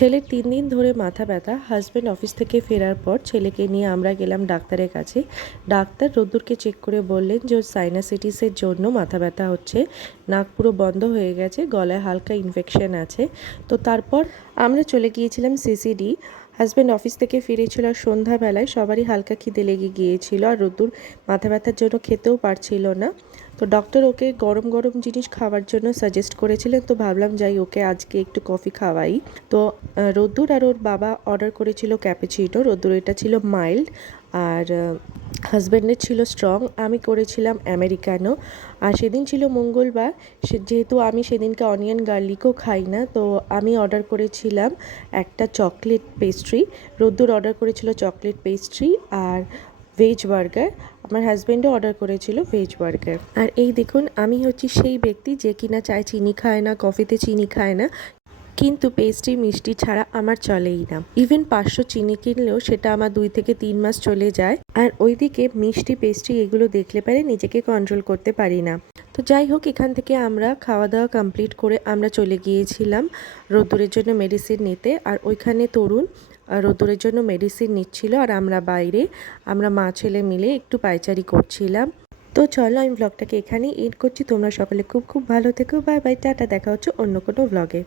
ছেলের ৩ দিন ধরে মাথা ব্যথা। হাজব্যান্ড অফিস থেকে ফেরার পর ছেলেকে নিয়ে আমরা গেলাম ডাক্তারের কাছে। ডাক্তার রোদ্দুরকে চেক করে বললেন যে ওর সাইনাসাইটিসের জন্য মাথা ব্যথা হচ্ছে, নাক পুরো বন্ধ হয়ে গেছে, গলায় হালকা ইনফেকশন আছে। তো তারপর আমরা চলে গিয়েছিলাম সিসিডি। হাজব্যান্ড অফিস থেকে ফিরেছিল সন্ধ্যাবেলায়, সবারই হালকা খিদে লেগে গিয়েছিল আর রোদ্দুর মাথা ব্যথার জন্য খেতেও পারছিল না। তো ডক্টর ওকে গরম গরম জিনিস খাওয়ার জন্য সাজেস্ট করেছিলেন, তো ভাবলাম যাই ওকে আজকে একটু কফি খাওয়াই। তো রোদ্দুর আর ওর বাবা অর্ডার করেছিল ক্যাপুচিনো। রোদ্দুর এটা ছিল মাইল্ড আর হাজব্যান্ডের ছিল স্ট্রং। আমি করেছিলাম আমেরিকানো। আর সেদিন ছিল মঙ্গলবার, যেহেতু আমি সেদিনকে অনিয়ন গার্লিকও খাই না, তো আমি অর্ডার করেছিলাম একটা চকলেট পেস্ট্রি। রোদ্দুর অর্ডার করেছিল চকলেট পেস্ট্রি আর ভেজ বার্গার। আমার হাজব্যান্ডও অর্ডার করেছিল ভেজ বার্গার। আর এই দেখুন, আমি হচ্ছি সেই ব্যক্তি যে কিনা চায় চিনি খায় না, কফিতে চিনি খায় না, কিন্তু পেস্ট্রি মিষ্টি ছাড়া আমার চলেই না। ইভেন 500 চিনি কিনলেও সেটা আমার 2 থেকে 3 মাস চলে যায়। আর ওইদিকে মিষ্টি পেস্ট্রি এগুলো দেখলে পারে নিজেকে কন্ট্রোল করতে পারি না। তো যাই হোক, এখান থেকে আমরা খাওয়া দাওয়া কমপ্লিট করে আমরা চলে গিয়েছিলাম রোদ্দুরের জন্য মেডিসিন নিতে। আর ওইখানে তরুণ রোদ্দুরের জন্য মেডিসিন নিচ্ছিল আর আমরা মা ছেলে মিলে একটু পায়চারি করছিলাম। তো চলো, আমি ব্লগটাকে এখানেই এন্ড করছি। তোমরা সকলে খুব খুব ভালো থেকো। Bye bye, tata. দেখা হচ্ছে অন্য কোনো ব্লগে।